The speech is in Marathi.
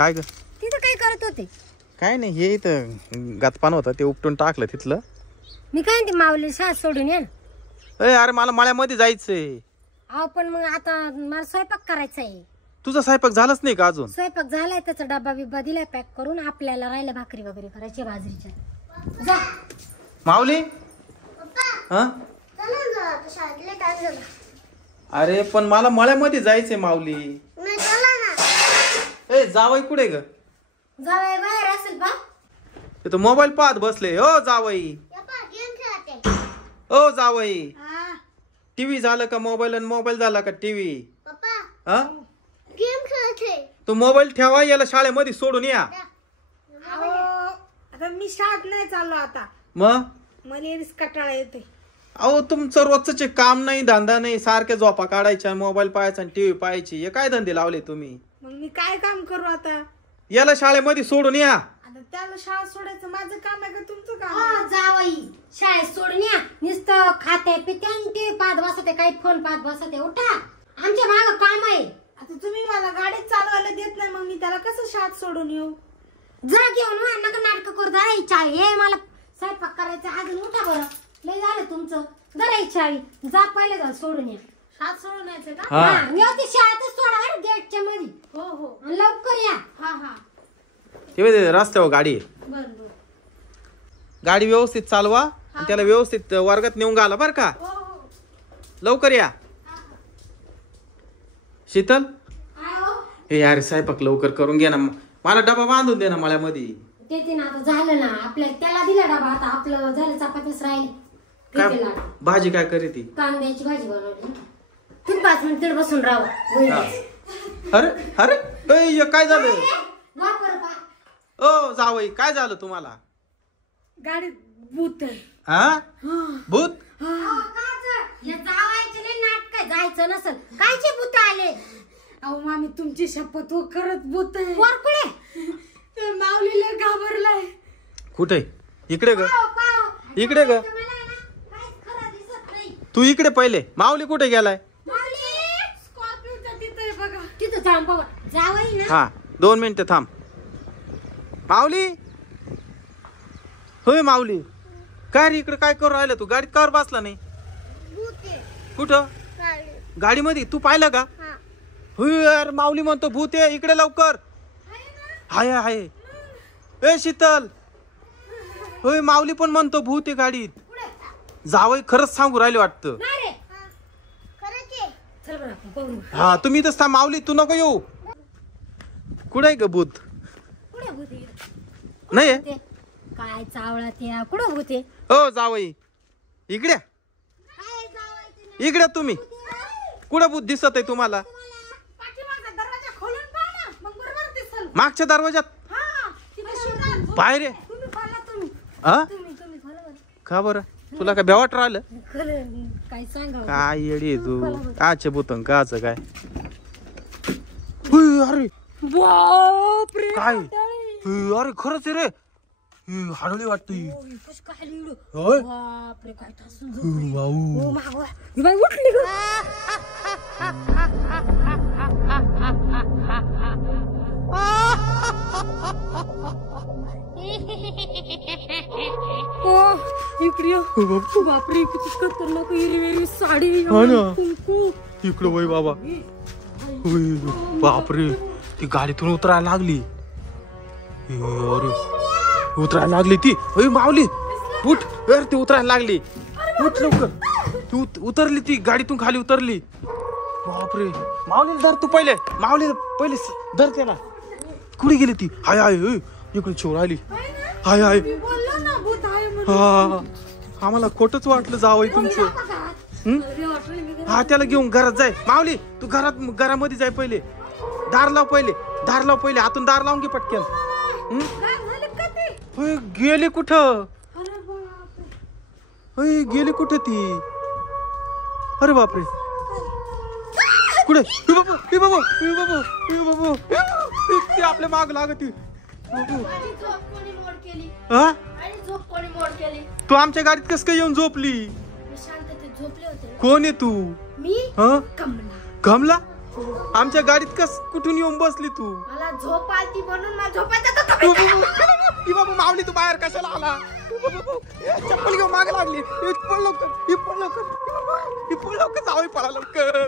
काय ग? तिथं काय करत होते? काय नाही, हे इथं गतपान होतं ते उपटून टाकलं तिथलं. मी काय म्हणते माऊली शाळा सोडून या ना. अरे मला मळ्यामध्ये जायचंय. अहो पण मग आता मला स्वयंपाक करायचा आहे. तुझा स्वयंपाक झालाच नाही का अजून? स्वयंपाक झालाय, त्याचा डब्बा बिब्बा दिलाय पॅक करून. आपल्याला राहिल्या भाकरी वगैरे करायची बाजरीच्या. जा माऊली. हा अरे पण मला मळ्यामध्ये जायचंय माऊली. ए जावई कुठे ग? जावई बाहेर असेल बा. ते तो मोबाईल पाहत बसले. हो जावई, ओ जावई, टीव्ही झालं का मोबाईल आणि मोबाईल झाला का टीव्ही? हा गेम खेळते. तू मोबाईल ठेवा, याला शाळेमध्ये सोडून या. आता मी शाळेत नाही चाललो आता. मग मला कटाळा येते. अहो तुमचं रोजचं काम नाही, धंदा नाही, सारख्या झोपा काढायच्या, मोबाईल पाहायचा आणि टीव्ही पाहायची. हे काय धंदे लावले तुम्ही? मग मी काय काम करू आता? याला शाळेमध्ये सोडून या. आता त्याला शाळा सोडायचं माझं काम आहे का तुमचं काम? हो जावई, शाळेत सोडून या. नुसतं खाते पिते आणि टीव्ही पाहत बसते, काही फोन पाहत बसते. उठा, आमच्या मागं काम आहे. आता तुम्ही मला गाडीत चालवायला देत नाही, मग मी त्याला कसं शाळेत सोडून येऊ? जा घेऊन वा, नका नाटक करू. धराई चावी, हे मला स्वयंपाक करायचं. अजून उठा बरं, लय झालं तुमचं. धराई चावी, जा पहिले जा सोडून या. शाळेत सोडून यायचं का? हा. हा, मी होती शाळेतच सोडा गेटच्या मध्ये. हो हो, आणि लवकर या. हा हा, ते रस्त्यावर गाडी आहे. बर बर. गाडी व्यवस्थित चालवा आणि त्याला व्यवस्थित वर्गात नेऊन घाला बर का. हो हो. लवकर या. शीतल, काय हो? हे यार स्वयंपाक लवकर करून घे ना. मला डबा बांधून दे ना मळ्यामध्ये. ते ना आता झालं ना, आपल्या त्याला दिला डबा. आता आपलं झालं, चपातीच राहील. काय भाजी काय करी ती? कांद्याची भाजी बनवली. तुम्ही 5 मिनिट तिथे बसून राहा. हा. अरे अरे ए, काय झालं? वापर पा. ओ जावई, काय झालं तुम्हाला? गाडीत भूत आहे. हा भूत? जावायचे नाही नाटक, जायचं नसल. कायचे भूत आले? अहो मामी तुमची शपथ हो, खरंच भूत आहे. वर कुठे? ते माऊलीला घाबरलाय. कुठे? इकडे ग, इकडे ग. तू इकडे पहिले. माऊली कुठे गेलाय? स्कॉर्पिओच्या तिथे आहे बघा. तिथं थांब बाबा. जावई ना. हा 2 मिनिटं थांब. माऊली, होय माऊली, काय रे इकडे काय करू राहिलं तू? गाडीत कार बसला नाही? कुठं? गाडीमध्ये. तू पाहिलं का? होय यार, माऊली म्हणतो भूत आहे इकडे, लवकर. हाय हाय. ए शीतल, होय माऊली पण म्हणतो भूत आहे गाडीत. जावई खरंच सांगू राहिले वाटतं. चल बरं आपण बघू. हा तुम्ही इथंच थांब. माऊली तू नको येऊ. कुठे आहे ग भूत? कुठे भूत आहे? नाही ते काय चावळा त्या कुठं भूत आहे? हो जावई, इकडे काय जावायचं नाही. इकडे. तुम्ही कुठं भूत दिसत आहे तुम्हाला? पाठीमागचा दरवाजा खोलून पहा ना, मग बरोबर दिसेल. मागच्या दरवाजात हा, तिथे शिवराज. बाहेर आहे. तुम्ही पाहिला तुम्ही. हा तुम्ही खोला बरं. का बरं? तुला काय बेवाट राहिलं? खरं काय सांगावं. काय येडी आहे तू? काचे भूतन काच काय? हुय, अरे बापरे. काय? हुय, अरे खरंच आहे रे. हरवली वाटत. कसं काय लिहिलं? होय. बापरे काय ठासून वाऊ. हो मागवा. ही बाई उठली ग. इकडे ये. बापरे किती खतरनाक हिरवी साडी. हा ना. कुंकू. इकडं वय बाबा. हुय, बापरे ती गाडीतून उतरायला लागली. अरे उतरायला लागली ती. अय माऊली उठ. अरे ती उतरायला लागली. उठ लवकर. तू उतरली, ती गाडीतून खाली उतरली. बापरे. माऊलीला धर तू पहिले. माऊलीला पहिले धर त्याला. कुठे गेली ती? हाय हाय. इकडे छोर आली. हाय हाय. बोललो ना भूत आहे म्हणून. हा आम्हाला खोटच वाटलं जावई तुमचं. हा त्याला घेऊन घरात जाय. माऊली तू घरामध्ये जाय पहिले. दार लाव पहिले. दार लाव पहिले. आतून दार लावून घे पटकन. होय गेली कुठं? होय गेली कुठे ती? अरे बापरे. कुठे? ती आपल्या माग लागत. तू आमच्या गाडीत कस काय येऊन झोपली? झोपले होते. कोण आहे तू? मी हा कमला. कमला? आमच्या गाडीत कस कुठून येऊन बसली तू? मला झोप आलती म्हणून मला झोपायचं ही बाबा माऊली तू बाहेर कशाला आला? चप्पल घेऊन मागे लागली. ही पळ लवकर, ही पळ लवकर, ही पळ लवकर, जाऊ पळा लवकर.